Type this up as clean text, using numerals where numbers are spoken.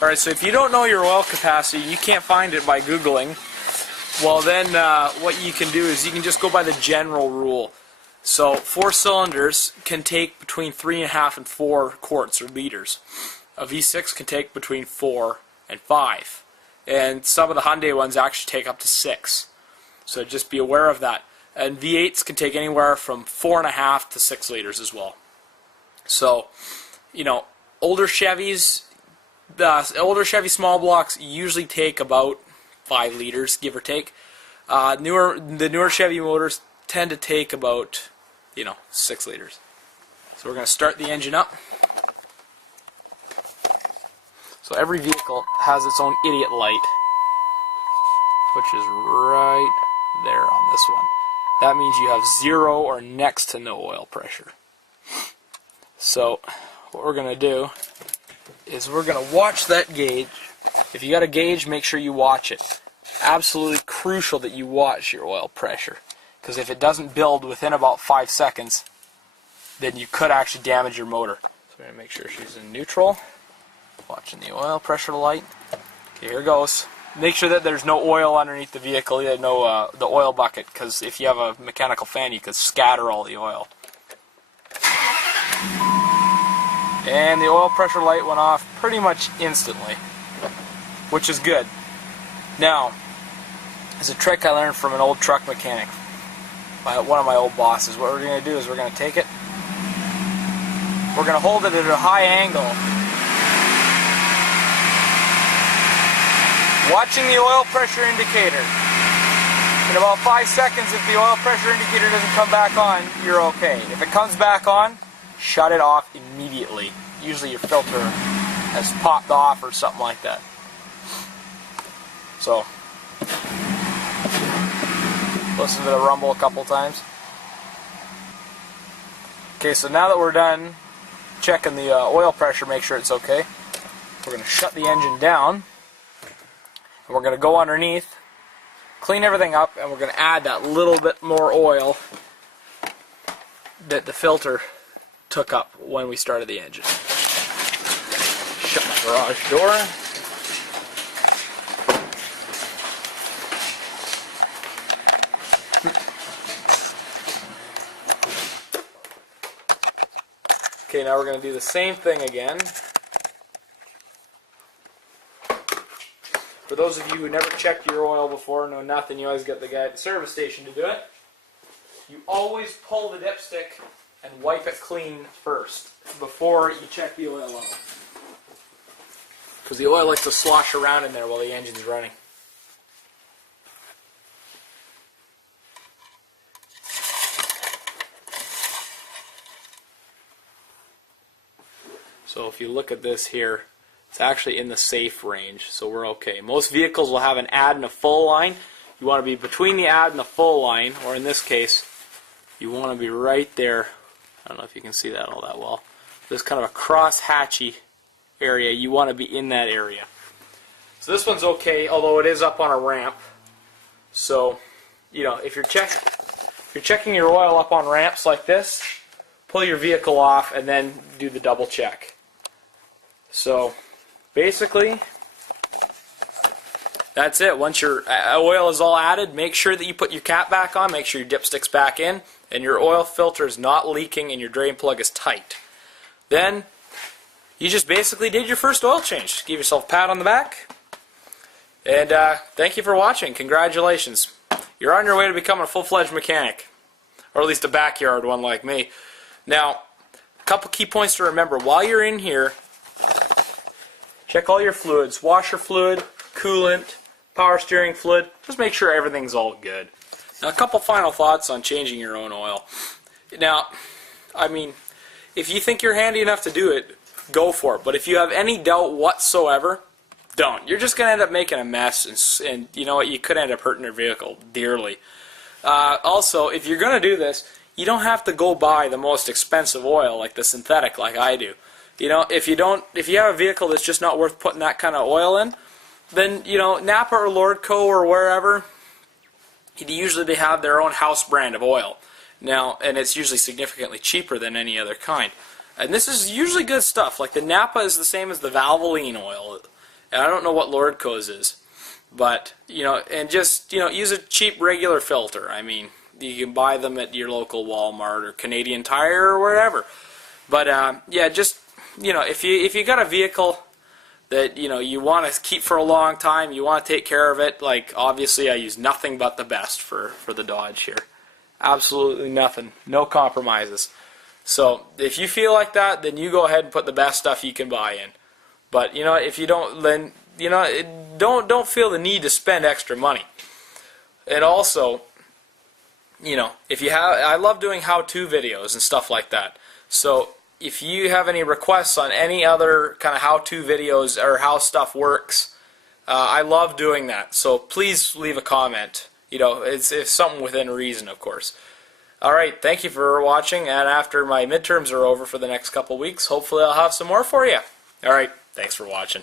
Alright, so if you don't know your oil capacity, you can't find it by Googling, well then what you can do is you can just go by the general rule. So 4 cylinders can take between 3.5 and 4 quarts or liters. A V6 can take between 4 and 5. And some of the Hyundai ones actually take up to 6. So just be aware of that. And V8s can take anywhere from 4.5 to 6 liters as well. So, you know, older Chevys, the older Chevy small blocks usually take about 5 liters, give or take. The newer Chevy motors tend to take about, 6 liters. So we're going to start the engine up. So every vehicle has its own idiot light, which is right there on this one. That means you have 0 or next to no oil pressure. So what we're going to do is we're going to watch that gauge. If you got a gauge, make sure you watch it. Absolutely crucial that you watch your oil pressure, because if it doesn't build within about 5 seconds, then you could actually damage your motor. So we're going to make sure she's in neutral. Watching the oil pressure light. Okay, here goes. Make sure that there's no oil underneath the vehicle, no the oil bucket, because if you have a mechanical fan, you could scatter all the oil. And the oil pressure light went off pretty much instantly, which is good. Now, there's a trick I learned from an old truck mechanic, one of my old bosses. What we're going to do is we're going to take it, we're going to hold it at a high angle, watching the oil pressure indicator. In about 5 seconds, if the oil pressure indicator doesn't come back on, you're okay. If it comes back on, shut it off immediately. Usually your filter has popped off or something like that. So, listen to the rumble a couple times. Okay, so now that we're done checking the oil pressure, make sure it's okay. We're going to shut the engine down. And we're going to go underneath, clean everything up, and we're going to add that little bit more oil that the filter took up when we started the engine. Shut my garage door. Okay, now we're going to do the same thing again. For those of you who never checked your oil before, know nothing, you always get the guy at the service station to do it. You always pull the dipstick and wipe it clean first before you check the oil out, because the oil likes to slosh around in there while the engine's running. So if you look at this here, it's actually in the safe range, so we're okay. Most vehicles will have an add and a full line. You want to be between the add and the full line, or in this case, you want to be right there. I don't know if you can see that all that well. There's kind of a cross-hatchy area. You want to be in that area. So this one's okay, although it is up on a ramp. So, if you're checking your oil up on ramps like this, pull your vehicle off and then do the double check. So, basically, that's it. Once your oil is all added, make sure that you put your cap back on, make sure your dipstick's back in, and your oil filter is not leaking and your drain plug is tight. Then, you just basically did your first oil change. Give yourself a pat on the back. And thank you for watching. Congratulations. You're on your way to becoming a full-fledged mechanic. Or at least a backyard one like me. Now, a couple key points to remember. While you're in here, check all your fluids. Washer fluid, coolant, power steering fluid. Just make sure everything's all good. Now, a couple final thoughts on changing your own oil. Now, if you think you're handy enough to do it, go for it. But if you have any doubt whatsoever, don't. You're just going to end up making a mess, and you know what? You could end up hurting your vehicle dearly. Also, if you're going to do this, you don't have to go buy the most expensive oil like the synthetic like I do. If you have a vehicle that's just not worth putting that kind of oil in, then Napa or Lordco or wherever, usually they have their own house brand of oil. Now, and it's usually significantly cheaper than any other kind. And this is usually good stuff. Like the Napa is the same as the Valvoline oil. And I don't know what Lordco's is, but and just use a cheap regular filter. I mean, you can buy them at your local Walmart or Canadian Tire or wherever. But yeah, just if you got a vehicle that you want to keep for a long time, you want to take care of it. Like, obviously, I use nothing but the best for the Dodge here. Absolutely nothing, no compromises. So if you feel like that, then you go ahead and put the best stuff you can buy in. But if you don't, then don't feel the need to spend extra money. And also, if you have, I love doing how-to videos and stuff like that. So if you have any requests on any other kind of how-to videos or how stuff works, I love doing that. So please leave a comment. It's something within reason, of course. Alright, thank you for watching, and after my midterms are over for the next couple weeks, hopefully I'll have some more for you. Alright, thanks for watching.